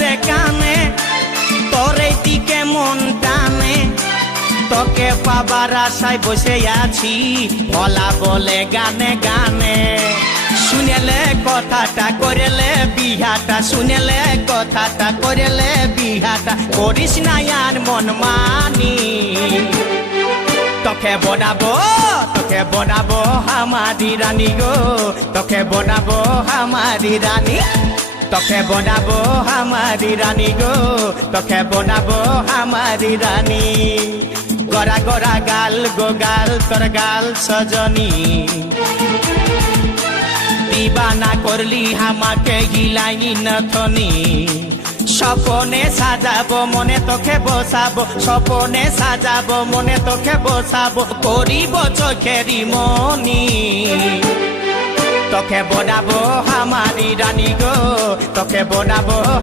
দে কানে তোর এই দিকে মন টানে তোকে পাবার আশায় বসে আছি ভোলা বলে গানে গানে শুনেলে কথাটা করেলে বিহাটা শুনেলে কথাটা করেলে বিহাটা করিস না আর মন মানি তোকে বনাবো আমারি রানী গো তোকে বনাবো আমারি রানী তোকে বনাবো আমারি রানী গো তোকে বনাবো আমারি রানী গড়া গড়া গাল গো গাল তোর গাল সজনী দিবানা করলি আমাকে গিলাইনি নথনি স্বপনে সাজাবো মনে তোকে বসাবো স্বপনে সাজাবো মনে তোকে বসাবো করিব চোখেরি মনি তোকে বনাবো আমারি রানী গো তোকে বনাবো